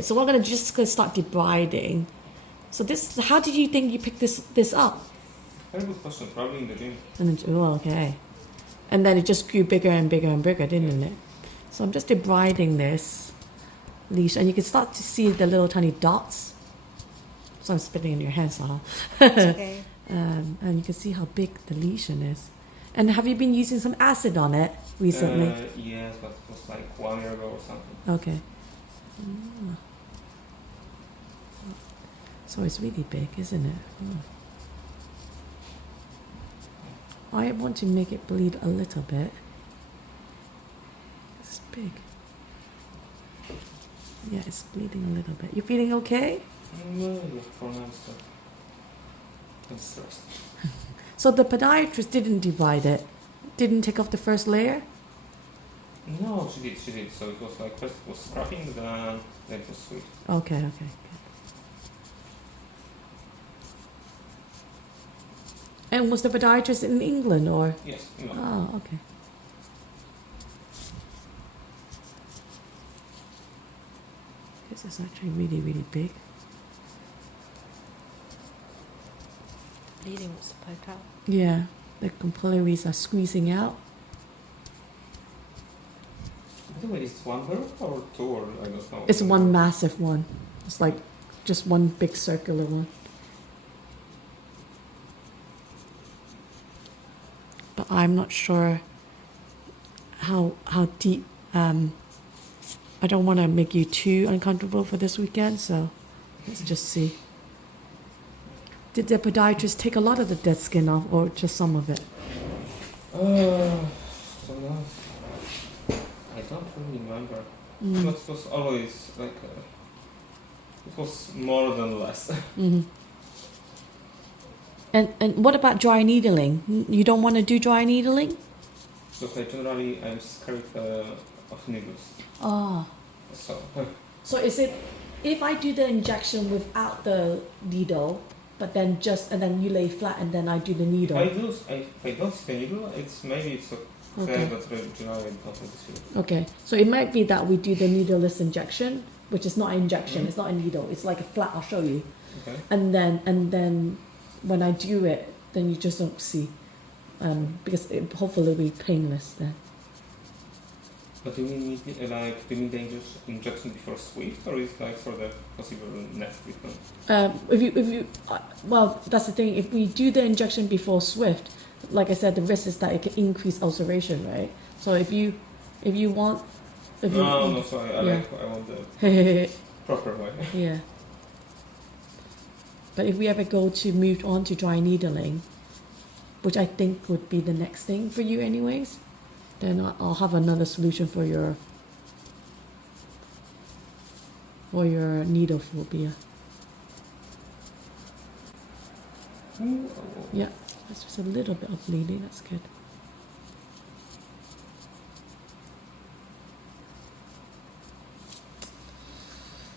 it. So we're gonna start debriding. So this, how did you think you picked this up? Very good question. Probably in the gym. Oh, okay. And then it just grew bigger and bigger and bigger, didn't it? So I'm just debriding this leash, and you can start to see the little tiny dots. So I'm spitting in your hands, huh? Okay. And you can see how big the lesion is. And have you been using some acid on it recently? Yes, but it was like 1 year ago or something. Okay. Ah. So it's really big, isn't it? Oh. I want to make it bleed a little bit. It's big. Yeah, it's bleeding a little bit. You feeling okay? Yeah, for now I'm stressed. So the podiatrist didn't divide it? Didn't take off the first layer? No, she did. So it was like first it was scrapping, then it was sweet. Okay. And was the podiatrist in England or? Yes, no. Oh, okay. This is actually really, really big. Bleeding was poked out. Yeah, the capillaries are squeezing out. By the way, is it one Verruca or two, or I don't know? It's one massive one. It's like just one big circular one. But I'm not sure how deep. I don't want to make you too uncomfortable for this weekend, so let's just see. Did the podiatrist take a lot of the dead skin off, or just some of it? So now, I don't really remember. But it was always like it was more than less. Mm-hmm. And what about dry needling? You don't want to do dry needling? Look, generally I'm scared of needles. Oh. So is it, if I do the injection without the needle, but then and then you lay flat and then I do the needle? If I don't see the needle, it's okay, but generally I don't see it. Okay, so it might be that we do the needleless injection, which is not an injection, it's not a needle, it's like a flat, I'll show you. Okay. And then when I do it, then you just don't see, because it hopefully will be painless then. But do you need the injection before Swift, or is it like for the possible next treatment? Well, that's the thing. If we do the injection before Swift, like I said, the risk is that it can increase ulceration, right? So if you want, No, sorry. I want the proper way. Yeah. But if we ever move on to dry needling, which I think would be the next thing for you anyways, then I'll have another solution for your needle phobia. Yeah, that's just a little bit of bleeding, that's good.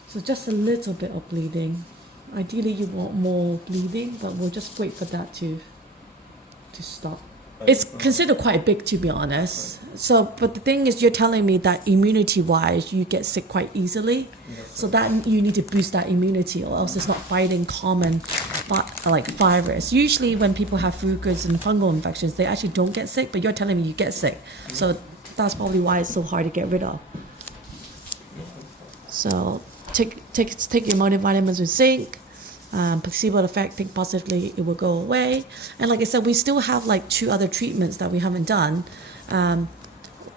So just a little bit of bleeding. Ideally you want more bleeding, but we'll just wait for that to stop. It's considered quite big, to be honest. So, but the thing is, you're telling me that immunity-wise, you get sick quite easily. So that you need to boost that immunity, or else it's not fighting common like virus. Usually, when people have verrucas and fungal infections, they actually don't get sick. But you're telling me you get sick, so that's probably why it's so hard to get rid of. So take your multivitamins with zinc. Placebo effect, think positively, it will go away. And like I said, we still have like 2 other treatments that we haven't done.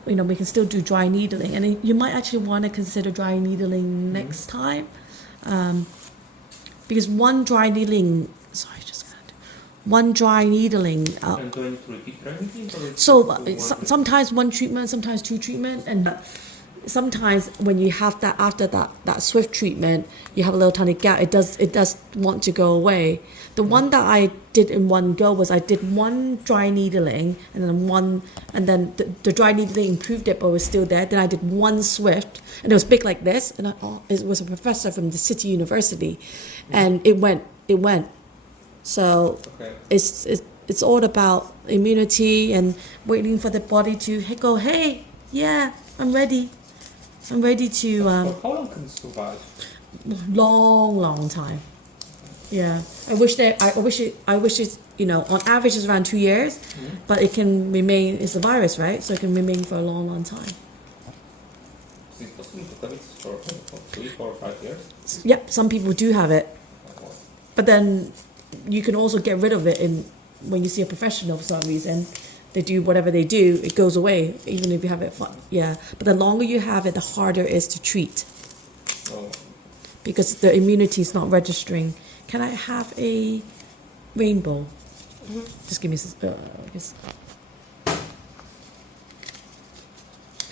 We can still do dry needling, and you might actually want to consider dry needling next time, because one dry needling. And do I need to repeat dry needling? So sometimes 1 treatment, sometimes 2 treatment, and sometimes when you have that after that swift treatment, you have a little tiny gap. It does want to go away. The one that I did in one go was I did 1 dry needling and then the dry needling improved it, but it was still there. Then I did 1 swift, and it was big like this, and it was a professor from the City University, and it went. So it's all about immunity and waiting for the body to go, hey, yeah, I'm ready to. How long can it survive? long time. Yeah, I wish it, you know, on average is around 2 years, but it can remain. It's a virus, right? So it can remain for a long time. Is it possible to have it for 3, 4, 5 years? Yep, some people do have it, but then you can also get rid of it when you see a professional for some reason. They do whatever they do, it goes away, even if you have it. Yeah, but the longer you have it, the harder it is to treat Oh, because the immunity is not registering. Can I have a rainbow? Just give me. Just.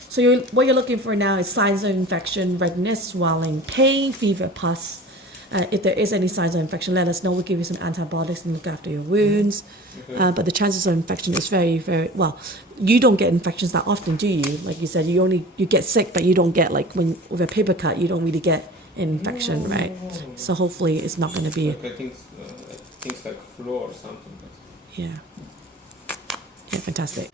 So what you're looking for now is signs of infection: redness, swelling, pain, fever, pus. If there is any signs of infection, let us know. We'll give you some antibiotics and look after your wounds. okay. But the chances of infection is very, very well. You don't get infections that often, do you? Like you said, you get sick, but you don't get like when with a paper cut, you don't really get an infection, right? So hopefully, it's not going to be. Like I think things like flu or something. Yeah. Yeah, fantastic.